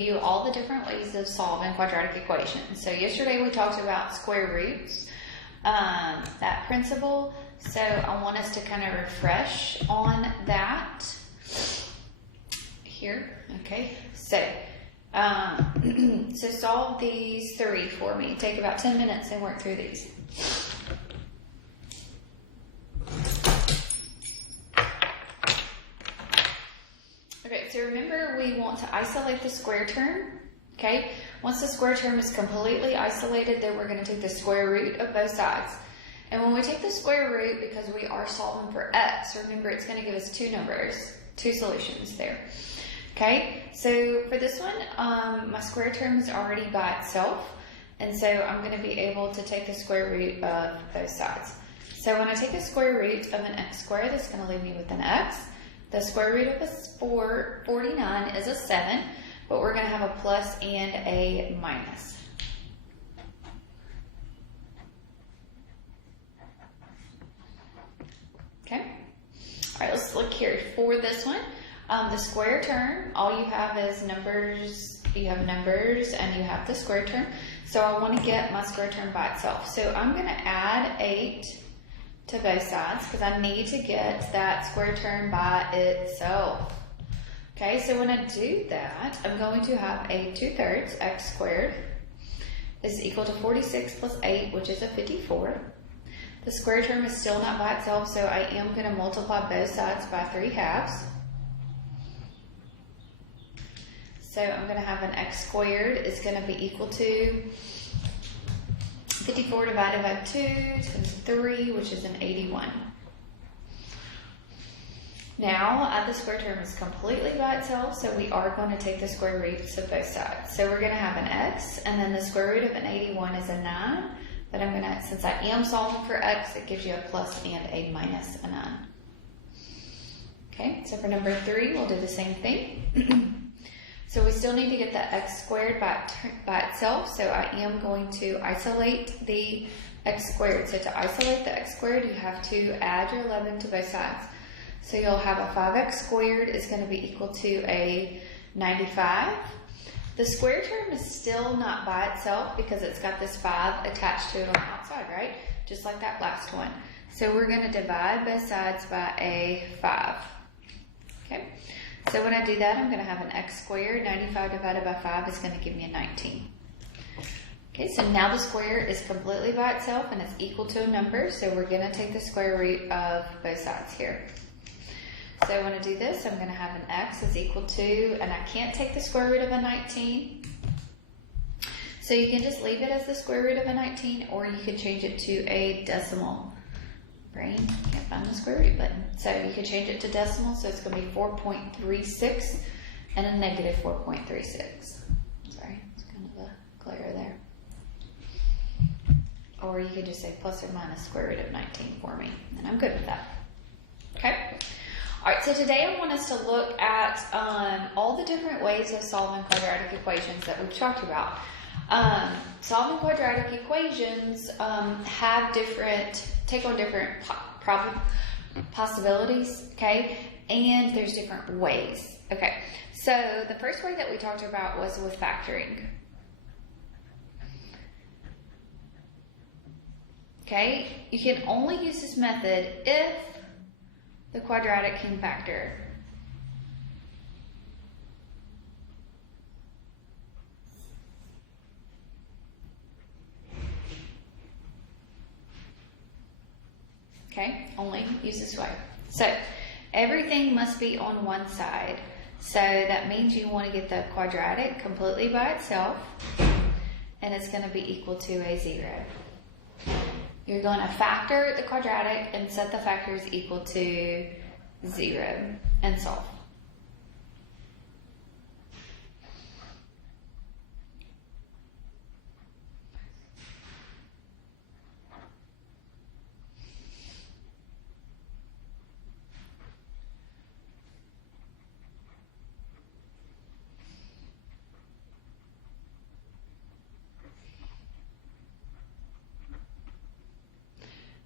You all the different ways of solving quadratic equations. So yesterday we talked about square roots, that principle. So I want us to kind of refresh on that here. Okay, so so solve these three for me. Take about 10 minutes and work through these. Okay, so remember we want to isolate the square term, okay? Once the square term is completely isolated, then we're going to take the square root of both sides. And when we take the square root, because we are solving for x, remember it's going to give us two numbers, two solutions there. Okay, so for this one, my square term is already by itself, and so I'm going to be able to take the square root of both sides. So when I take the square root of an x squared, that's going to leave me with an x. The square root of 49 is a 7, but we're going to have a plus and a minus. Okay. All right, let's look here for this one. The square term, all you have is numbers. You have numbers and you have the square term. So I want to get my square term by itself. So I'm going to add 8 to both sides because I need to get that square term by itself. Okay, so when I do that, I'm going to have a 2/3 x squared is equal to 46 plus 8, which is a 54. The square term is still not by itself, so I am going to multiply both sides by 3/2. So I'm going to have an x squared is going to be equal to 54 divided by 2 is going to be 3, which is an 81. Now, the square term is completely by itself, so we are going to take the square roots of both sides. So we're going to have an x, and then the square root of an 81 is a 9. But I'm going to, since I am solving for x, it gives you a plus and a minus a 9. Okay, so for number 3, we'll do the same thing. So we still need to get the x squared by itself, so I am going to isolate the x squared. So to isolate the x squared, you have to add your 11 to both sides. So you'll have a 5x squared is going to be equal to a 95. The square term is still not by itself because it's got this 5 attached to it on the outside, right? Just like that last one. So we're going to divide both sides by a 5. Okay. So when I do that, I'm going to have an x squared. 95 divided by 5 is going to give me a 19. Okay, so now the square is completely by itself and it's equal to a number. So we're going to take the square root of both sides here. So when I do this, I'm going to have an x is equal to, and I can't take the square root of a 19. So you can just leave it as the square root of a 19, or you could change it to a decimal. Brain can't find the square root button. So you can change it to decimal, so it's going to be 4.36 and a negative 4.36. Sorry, it's kind of a glare there. Or you could just say plus or minus square root of 19 for me, and I'm good with that. Okay. All right, so today I want us to look at all the different ways of solving quadratic equations that we've talked about. Solving quadratic equations take on different possibilities, okay? And there's different ways. Okay, so the first way that we talked about was with factoring. Okay, you can only use this method if the quadratic can factor. Okay, only use this way. So everything must be on one side. So that means you want to get the quadratic completely by itself, and it's going to be equal to a 0. You're going to factor the quadratic and set the factors equal to 0 and solve.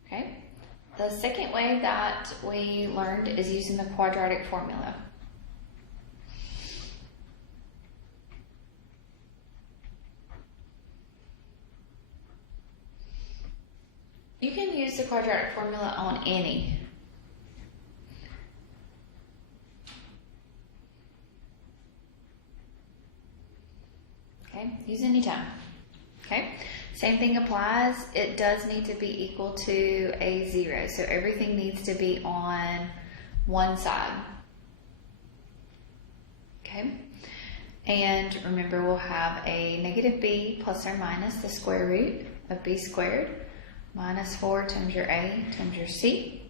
Okay. The second way that we learned is using the quadratic formula. You can use the quadratic formula on any. Okay, use any time. Okay, same thing applies. It does need to be equal to a 0. So everything needs to be on one side. Okay, and remember we'll have a negative b plus or minus the square root of b squared minus 4 times your a times your c.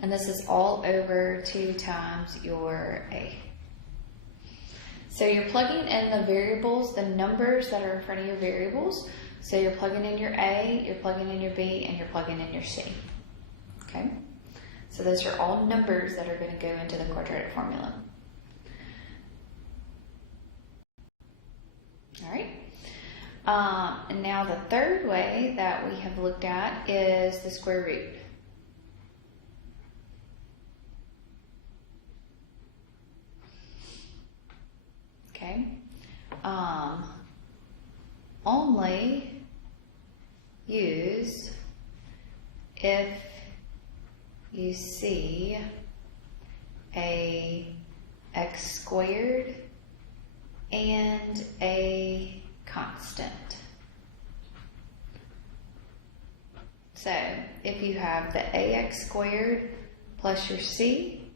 And this is all over 2 times your a. So you're plugging in the variables, the numbers that are in front of your variables. So you're plugging in your a, you're plugging in your b, and you're plugging in your c. Okay? So those are all numbers that are going to go into the quadratic formula. All right. And now the third way that we have looked at is the square root. Okay. Only use if you see a x squared and a constant. So if you have the ax squared plus your c,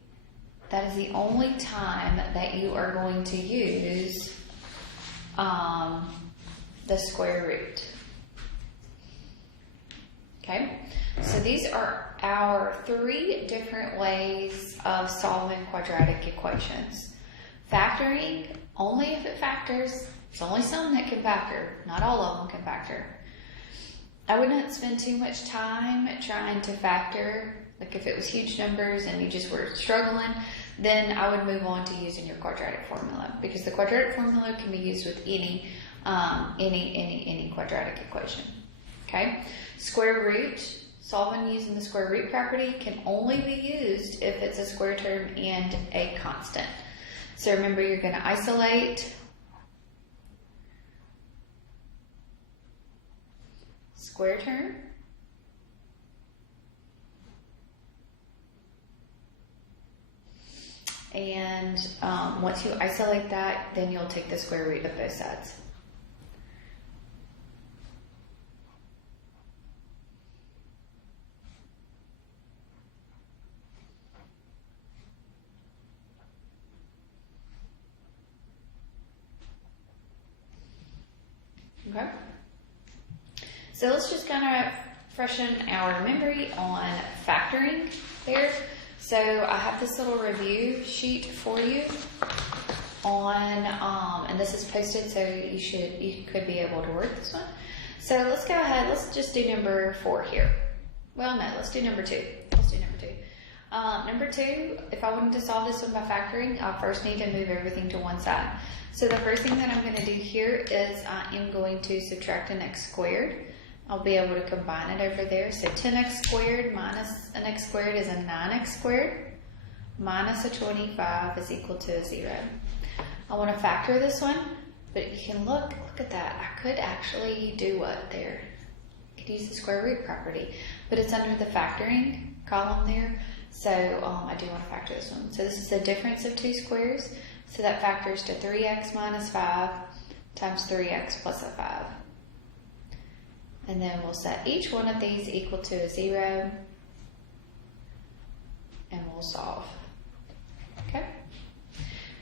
that is the only time that you are going to use the square root. Okay, so these are our 3 different ways of solving quadratic equations. Factoring, only if it factors. It's only some that can factor. Not all of them can factor. I would not spend too much time trying to factor. Like if it was huge numbers and you just were struggling, then I would move on to using your quadratic formula, because the quadratic formula can be used with any quadratic equation. Okay? Square root, solving using the square root property can only be used if it's a square term and a constant. So remember, you're going to isolate square term, and once you isolate that, then you'll take the square root of both sides. Okay. So let's just kind of freshen our memory on factoring there. So I have this little review sheet for you on, and this is posted, so you could be able to work this one. So let's go ahead. Let's just do number 4 here. Well, no, let's do number 2. Let's do number 2. Number 2, if I wanted to solve this one by factoring, I first need to move everything to one side. So the first thing that I'm going to do here is I am going to subtract an x squared. I'll be able to combine it over there. So 10x squared minus an x squared is a 9x squared minus a 25 is equal to a 0. I want to factor this one, but you can look at that. I could actually do what there? I could use the square root property, but it's under the factoring column there. So I do want to factor this one. So this is the difference of 2 squares. So that factors to 3x minus 5 times 3x plus a 5. And then we'll set each one of these equal to a 0. And we'll solve. Okay?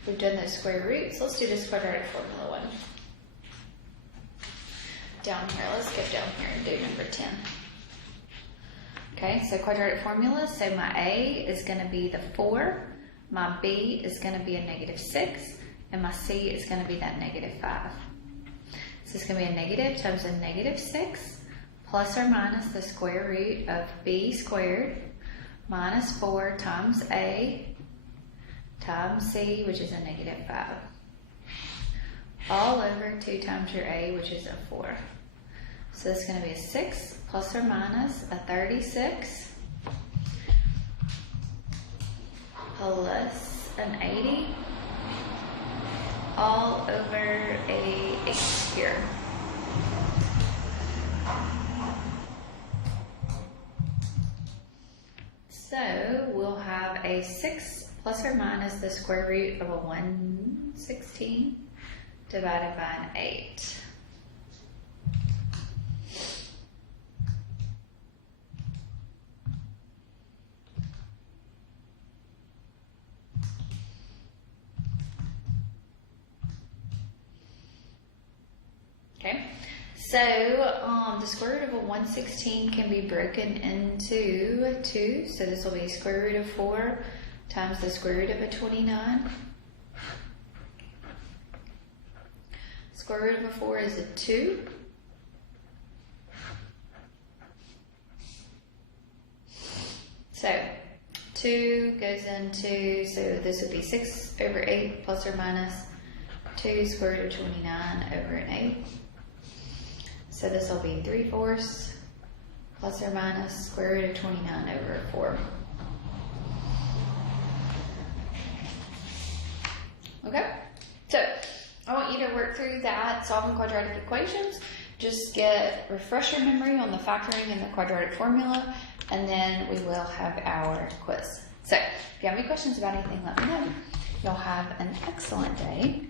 We've done those square roots. Let's do this quadratic formula one. Down here, let's get down here and do number 10. Okay, so quadratic formula, so my A is going to be the 4, my B is going to be a -6, and my C is going to be that -5. So it's going to be a negative times a -6 plus or minus the square root of B squared minus 4 times A times C, which is a -5. All over 2 times your A, which is a 4. So it's going to be a 6 plus or minus a 36 plus an 80 all over a 8 here. a 6 plus or minus the square root of a 1/16 divided by an 8. Okay, so the square root of a 1/16 can be broken into 2. So this will be square root of 4 times the square root of a 29. Square root of a 4 is a 2. So 2 goes into, so this would be 6 over 8 plus or minus 2 square root of 29 over an 8. So this will be 3/4 plus or minus square root of 29 over 4. Okay, so I want you to work through that solving quadratic equations. Just refresh your memory on the factoring and the quadratic formula, and then we will have our quiz. So if you have any questions about anything, let me know. Y'all have an excellent day.